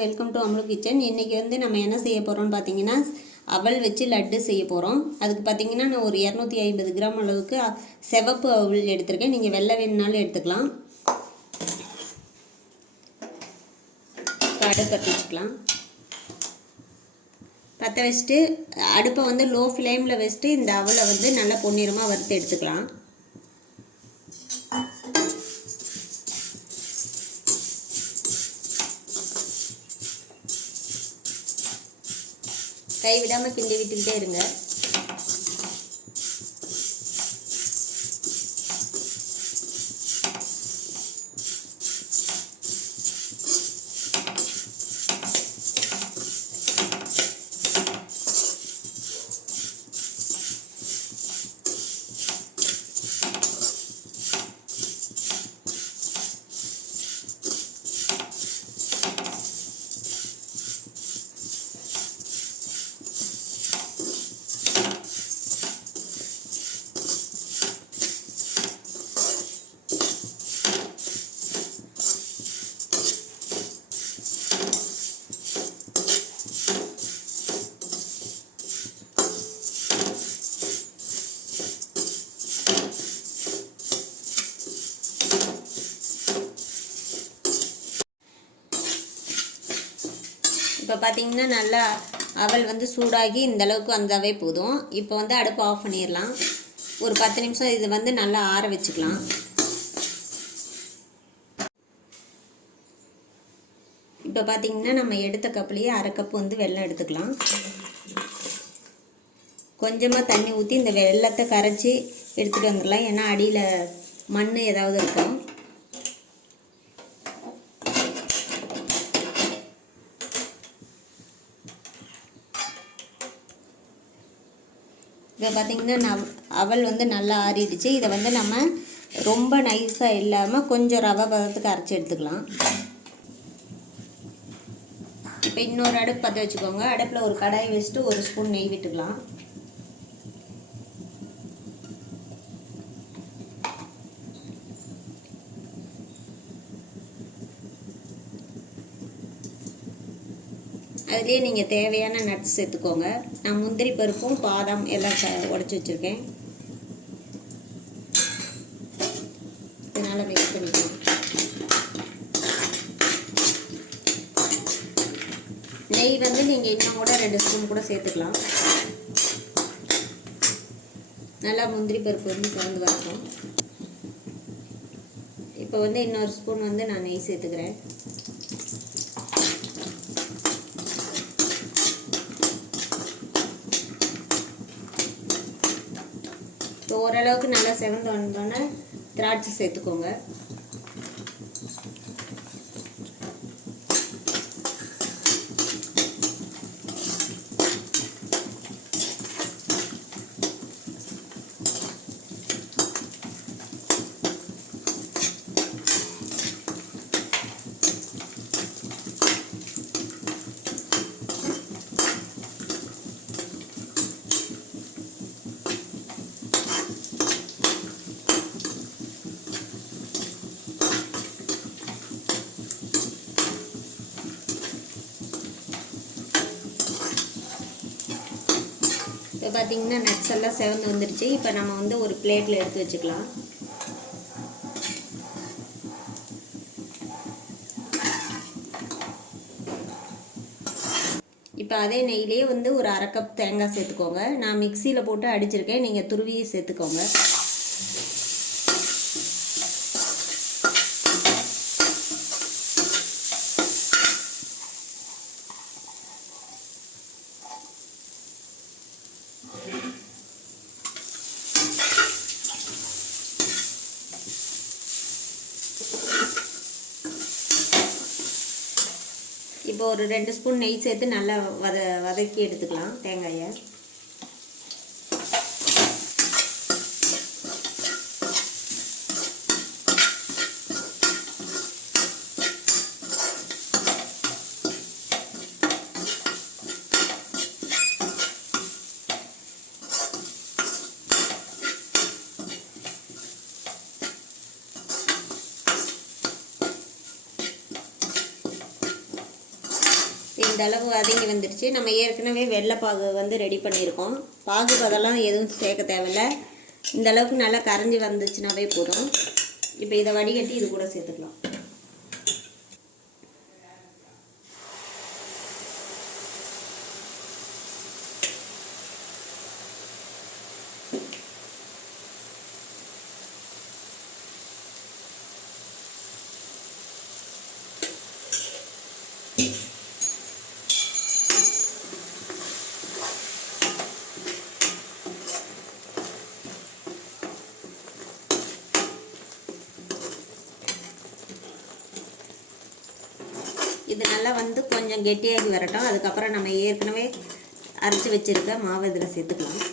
Welcome to Amr kitchen. இன்றைக்கி வந்து நம்ம என்ன செய்ய போகிறோம்னு பார்த்தீங்கன்னா அவல் வச்சு லட்டு செய்ய போகிறோம். அதுக்கு பார்த்தீங்கன்னா நான் ஒரு 250 கிராம் அளவுக்கு சிவப்பு அவல் எடுத்திருக்கேன். நீங்கள் வெள்ளை வேணுனாலும் எடுத்துக்கலாம். அடுப்பை பற்ற வச்சுக்கலாம். பற்ற வச்சுட்டு அடுப்பை வந்து லோ ஃப்ளேமில் வச்சுட்டு இந்த அவலை வந்து நல்லா பொன்னிறமாக வறுத்து எடுத்துக்கலாம். கைவிடாமல் கிண்டி விட்டுக்கிட்டே இருங்க. இப்போ பார்த்தீங்கன்னா நல்லா அவல் வந்து சூடாகி இந்தளவுக்கு வந்தாவே போதும். இப்போ வந்து அடுப்பு ஆஃப் பண்ணிடலாம். ஒரு 10 நிமிஷம் இது வந்து நல்லா ஆற வச்சுக்கலாம். இப்போ பார்த்தீங்கன்னா நம்ம எடுத்த கப்புலேயே அரை கப்பு வந்து வெல்லம் எடுத்துக்கலாம். கொஞ்சமாக தண்ணி ஊற்றி இந்த வெல்லத்தை கரைச்சி எடுத்துகிட்டு வந்துடலாம். ஏன்னா அடியில் மண் ஏதாவது இருக்கும். இப்போ பார்த்திங்கன்னா அவல் வந்து நல்லா ஆறிடுச்சு. இதை வந்து நம்ம ரொம்ப நைஸாக இல்லாமல் கொஞ்சம் ரவை பதத்துக்கு அரைச்சி எடுத்துக்கலாம். இப்போ இன்னொரு அடுப்பு பற்ற வச்சுக்கோங்க. அடுப்பில் ஒரு கடாய் வச்சுட்டு 1 ஸ்பூன் நெய் விட்டுக்கலாம். அதுலேயே நீங்கள் தேவையான நட்ஸ் சேர்த்துக்கோங்க. நான் முந்திரி பருப்பும் பாதாம் எல்லாம் உடச்சி வச்சுருக்கேன். இதனால் மிக்ஸ் பண்ணிக்கலாம். நெய் வந்து நீங்கள் இன்னும் கூட 2 ஸ்பூன் கூட சேர்த்துக்கலாம். நல்லா முந்திரி பருப்பு வந்து கலந்து வரணும். இப்போ வந்து இன்னொரு ஸ்பூன் வந்து நான் நெய் சேர்த்துக்கிறேன். இப்போ ஓரளவுக்கு நல்லா செவந்து வந்தோன்னே திராட்சை சேர்த்துக்கோங்க. இப்போ பார்த்தீங்கன்னா நட்ஸ் எல்லாம் செவந்து வந்துடுச்சு. இப்போ நம்ம வந்து ஒரு பிளேட்டில் எடுத்து வச்சுக்கலாம். இப்போ அதே நெய்லேயே வந்து ஒரு அரை கப் தேங்காய் சேர்த்துக்கோங்க. நான் மிக்சியில் போட்டு அடிச்சிருக்கேன். நீங்கள் துருவியை சேர்த்துக்கோங்க. இப்போ ஒரு 2 ஸ்பூன் நெய் சேர்த்து நல்லா வதக்கி எடுத்துக்கலாம் தேங்காயை. இந்த அளவு வதங்கி வந்துடுச்சு. நம்ம ஏற்கனவே வெள்ளைப்பாகு வந்து ரெடி பண்ணியிருக்கோம். பாகு பதெல்லாம் எதுவும் சேர்க்க தேவையில்லை. இந்த அளவுக்கு நல்லா கரைஞ்சி வந்துச்சுனாவே போதும். இப்போ இதை வடிகட்டி இது கூட சேர்த்துக்கலாம். இது நல்லா வந்து கொஞ்சம் கெட்டியாகி வரட்டும். அதுக்கப்புறம் நம்ம ஏற்கனவே அரைச்சி வச்சுருக்க மாவு இதில் சேர்த்துக்கலாம்.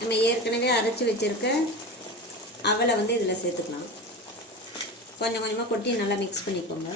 நம்ம ஏற்கனவே அரைச்சி வச்சுருக்க அவலை வந்து இதில் சேர்த்துக்கலாம். கொஞ்சம் கொஞ்சமாக கொட்டி நல்லா மிக்ஸ் பண்ணிக்கோங்க.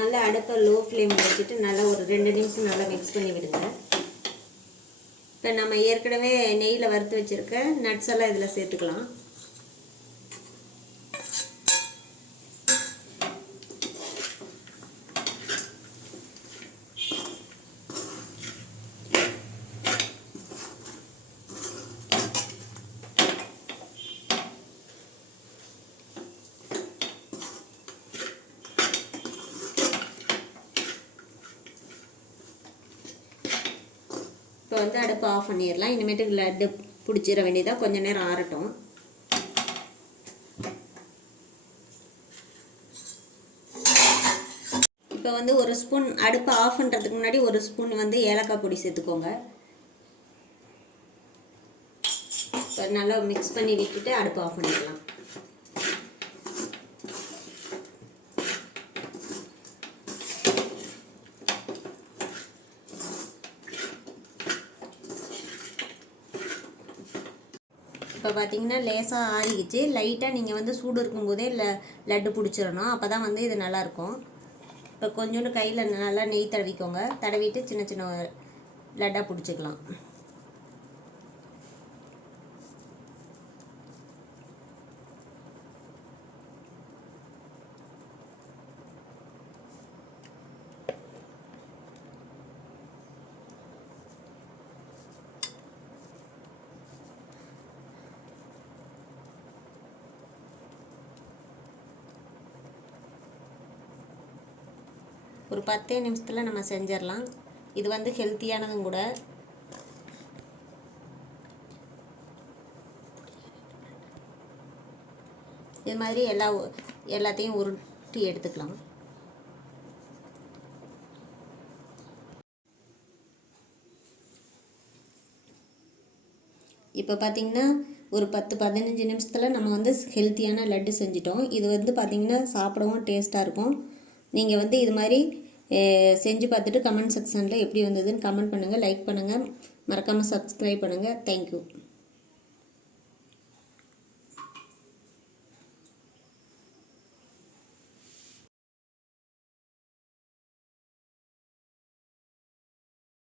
நல்லா அடுப்பை லோ ஃப்ளேமில் வச்சுட்டு நல்லா ஒரு 2 நிமிஷம் நல்லா மிக்ஸ் பண்ணி விடுங்க. இப்போ நம்ம ஏற்கனவே நெய்யில் வறுத்து வச்சுருக்க நட்ஸ் எல்லாம் இதில் சேர்த்துக்கலாம். இப்போ வந்து அடுப்பு ஆஃப் பண்ணிடலாம். இனிமேட்டுக்கு லட்டு பிடிச்சிட வேண்டியதாக, கொஞ்சம் நேரம் ஆறட்டும். இப்போ வந்து ஒரு ஸ்பூன் அடுப்பு ஆஃப் பண்ணுறதுக்கு முன்னாடி ஒரு ஸ்பூன் வந்து ஏலக்காய் பொடி சேர்த்துக்கோங்க. இப்போ நல்லா மிக்ஸ் பண்ணி விட்டுட்டு அடுப்பு ஆஃப் பண்ணிடலாம். இப்போ பார்த்தீங்கன்னா லேசாக ஆறிக்கிச்சு. லைட்டாக நீங்கள் வந்து சூடு இருக்கும்போதே லட்டு பிடிச்சிடணும். அப்போ தான் வந்து இது நல்லாயிருக்கும். இப்போ கொஞ்சோண்டு கையில் நல்லா நெய் தடவிக்கோங்க. தடவிட்டு சின்ன சின்ன லட்டாக பிடிச்சிக்கலாம். ஒரு 10 நிமிஷத்தில் நம்ம செஞ்சிடலாம். இது வந்து ஹெல்த்தியானதும் கூட. இது மாதிரி எல்லாத்தையும் உருட்டி எடுத்துக்கலாம். இப்போ பார்த்திங்கன்னா ஒரு 10-15 நிமிஷத்தில் நம்ம வந்து ஹெல்த்தியான லட்டு செஞ்சிட்டோம். இது வந்து பார்த்திங்கன்னா சாப்பிடவும் டேஸ்ட்டாக இருக்கும். நீங்கள் வந்து இது மாதிரி செஞ்சு பார்த்துட்டு கமெண்ட் செக்ஷனில் எப்படி வந்ததுன்னு கமெண்ட் பண்ணுங்கள், லைக் பண்ணுங்கள், மறக்காமல் சப்ஸ்கிரைப் பண்ணுங்கள். தேங்க்யூ.